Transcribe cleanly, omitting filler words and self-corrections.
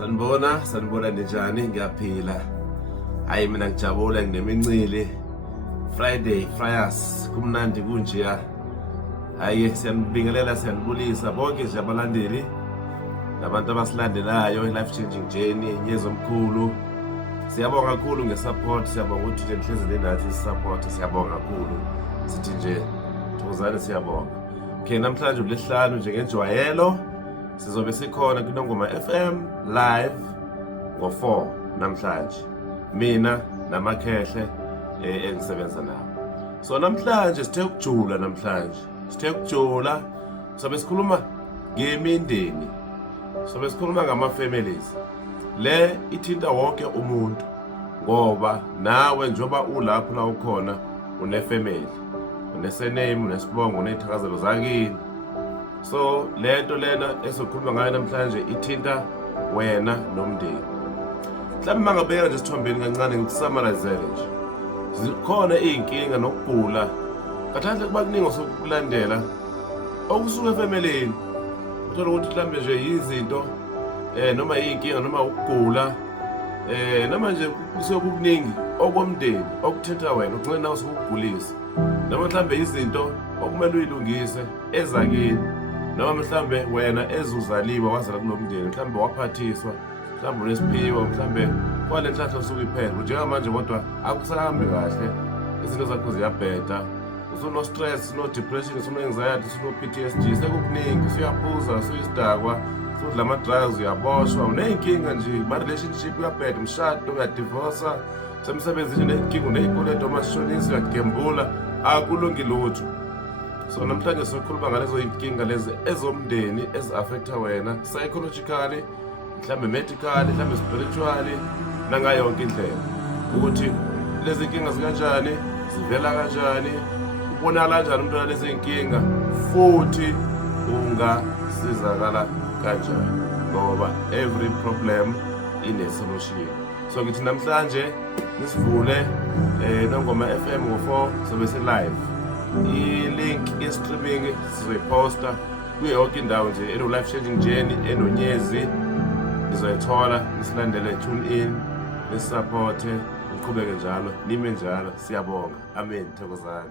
Sanibona njani? Ngiyaphila. Hayi mina ngijabule nginemincili. Friday, Fryers, kumnandi kunjiya. Hayi siyanibingelela siyanibulisa bonke nje abalandeli nabantu abasilandelayo i-life changing journey Nyezo omkhulu. Siyabonga kakhulu ngesupport, siyabonga ukuthi nje nihlezi nathi isupport, siyabonga kakhulu. Sithi nje thokozani siyabonga. Okay, namhlanje uLesihlanu nje ngenjwayelo sizobe sikhona kuNongoma FM live ngo-4 namhlanje. Mina namakhehle engisebenza nawo. So namhlanje sithe ukujula sobe sikhuluma ngemindeni. Sobe sikhuluma ngama-families. Le ithinta wonke umuntu ngoba nawe njoba ulapho la ukhona une-family, une-surname, unesibongo, unezithakazelo zakini. So lento lena esokhuluma ngayo namhlanje ithinta wena nomndeni. Mhlawumbe mangabeka nje sithombeni kancane ngikusummarize nje. Zikhona izinkinga nokugula. Kathande kuba kuningi osokulandela okusuka efamilini. Uthola ukuthi mhlawumbe nje izinto noma izinkinga noma ukugula noma nje kusukuningi okomndeni okuthetha wena ugcina nawe usukugulisa. Noma mhlawumbe izinto okumele uyilungise ezakini. Noma mhlawumbe wena ezuzaliwe wazala kulomndeni, mhlawumbe waphathiswa, mhlawumbe unesiphiwo, mhlawumbe kwale nhlahla usukuyiphela njengamanje kodwa akusahambi kahle, izinto zakho ziyabheda, usuno stress, no depression, usuno anxiety, usuno PTSD, sekukuningi, usuyaphuza, usuyisidakwa, usudla ama-drugs, uyaboshwa, uneyinkinga nje, ma-relationship uyabheda, umshado uyadivorce, semsebenzini uneyinkinga, uney'kweletu, amashonisi uyagembula, akulungi lutho. So namhlanje sizokhuluma ngalezo inkinga lezi ezomndeni ezi-affecta wena psychologically, mhlawumbe medically, mhlawumbe spiritually, nangayo yonke indlela. Ukuthi lezi inkinga zikanjani, zivela kanjani, ubonakala kanjani umuntu walezi inkinga, futhi ungasizakala kanjani. Ngoba every problem ine-solution. So ngithi namhlanje nisivule Nongoma FM ngo-4 sobe si-live. I-link ye-streaming sizoyiposta kuyo yonke indawo nje eno-life changing journey enonyezi. Nizoyithola, nisilandele, tune in, nisupporte, niqhubeke njalo, nime njalo, siyabonga. Amen, thokozani.